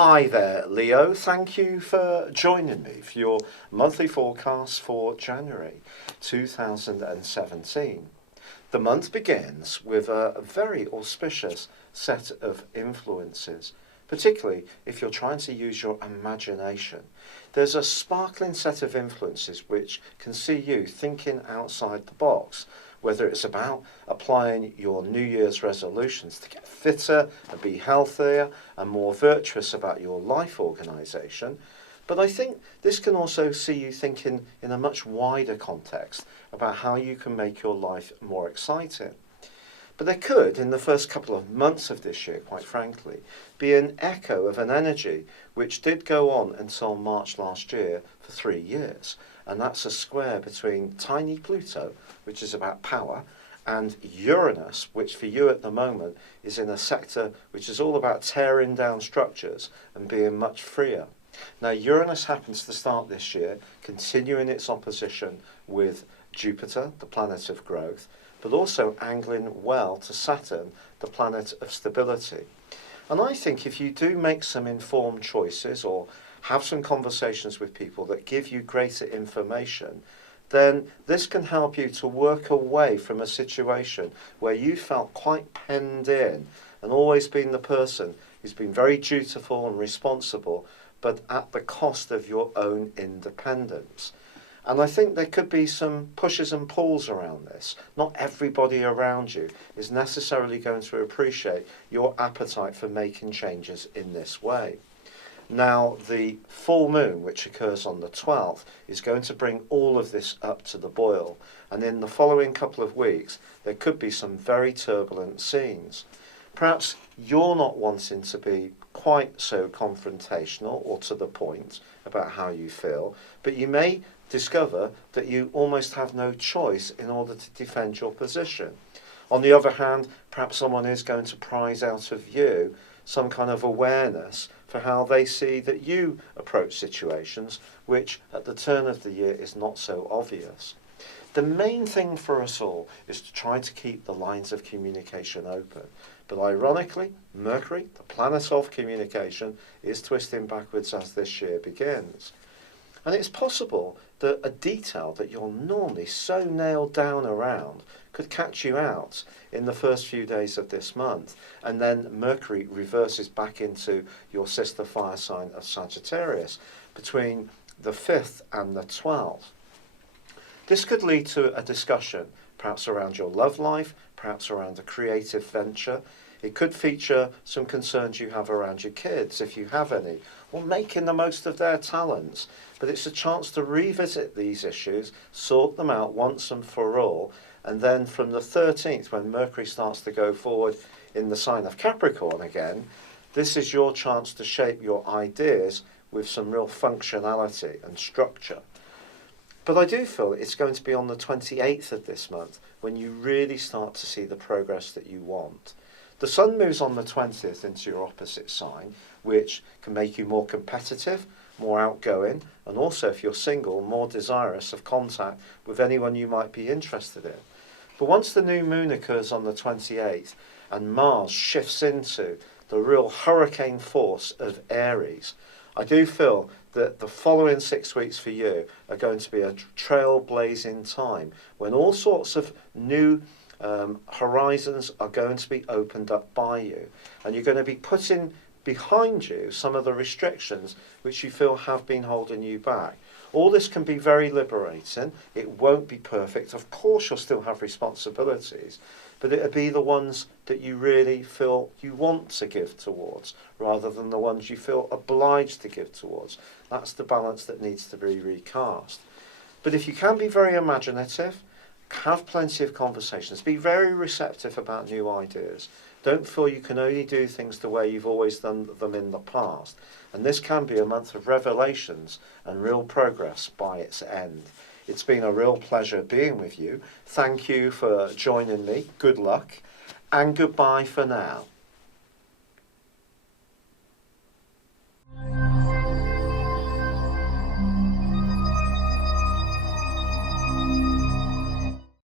Hi there, Leo. Thank you for joining me for your monthly forecast for January 2017. The month begins with a very auspicious set of influences, particularly if you're trying to use your imagination. There's a sparkling set of influences which can see you thinking outside the box, whether it's about applying your New Year's resolutions to get fitter and be healthier and more virtuous about your life organisation. But I think this can also see you thinking in a much wider context about how you can make your life more exciting. But there could, in the first couple of months of this year, quite frankly, be an echo of an energy which did go on until March last year for 3 years. And that's a square between tiny Pluto, which is about power, and Uranus, which for you at the moment is in a sector which is all about tearing down structures and being much freer. Now, Uranus happens to start this year, continuing its opposition with Jupiter, the planet of growth, but also angling well to Saturn, the planet of stability. And I think if you do make some informed choices or have some conversations with people that give you greater information, then this can help you to work away from a situation where you felt quite penned in and always been the person who's been very dutiful and responsible, but at the cost of your own independence. And I think there could be some pushes and pulls around this. Not everybody around you is necessarily going to appreciate your appetite for making changes in this way. Now, the full moon, which occurs on the 12th, is going to bring all of this up to the boil. And in the following couple of weeks, there could be some very turbulent scenes. Perhaps you're not wanting to be quite so confrontational or to the point about how you feel, but you may discover that you almost have no choice in order to defend your position. On the other hand, perhaps someone is going to prize out of you some kind of awareness for how they see that you approach situations, which at the turn of the year is not so obvious. The main thing for us all is to try to keep the lines of communication open. But ironically, Mercury, the planet of communication, is twisting backwards as this year begins. And it's possible that a detail that you're normally so nailed down around could catch you out in the first few days of this month, and then Mercury reverses back into your sister fire sign of Sagittarius between the 5th and the 12th. This could lead to a discussion, perhaps around your love life, perhaps around a creative venture. It could feature some concerns you have around your kids, if you have any, or making the most of their talents. But it's a chance to revisit these issues, sort them out once and for all, and then from the 13th, when Mercury starts to go forward in the sign of Capricorn again, this is your chance to shape your ideas with some real functionality and structure. But I do feel it's going to be on the 28th of this month when you really start to see the progress that you want. The Sun moves on the 20th into your opposite sign, which can make you more competitive, more outgoing, and also, if you're single, more desirous of contact with anyone you might be interested in. But once the new moon occurs on the 28th and Mars shifts into the real hurricane force of Aries, I do feel that the following 6 weeks for you are going to be a trailblazing time when all sorts of new horizons are going to be opened up by you, and you're going to be putting behind you some of the restrictions which you feel have been holding you back. All this can be very liberating. It won't be perfect. Of course, you'll still have responsibilities, but it'll be the ones that you really feel you want to give towards, rather than the ones you feel obliged to give towards. That's the balance that needs to be recast. But if you can be very imaginative, have plenty of conversations, be very receptive about new ideas. Don't feel you can only do things the way you've always done them in the past. And this can be a month of revelations and real progress by its end. It's been a real pleasure being with you. Thank you for joining me. Good luck and goodbye for now.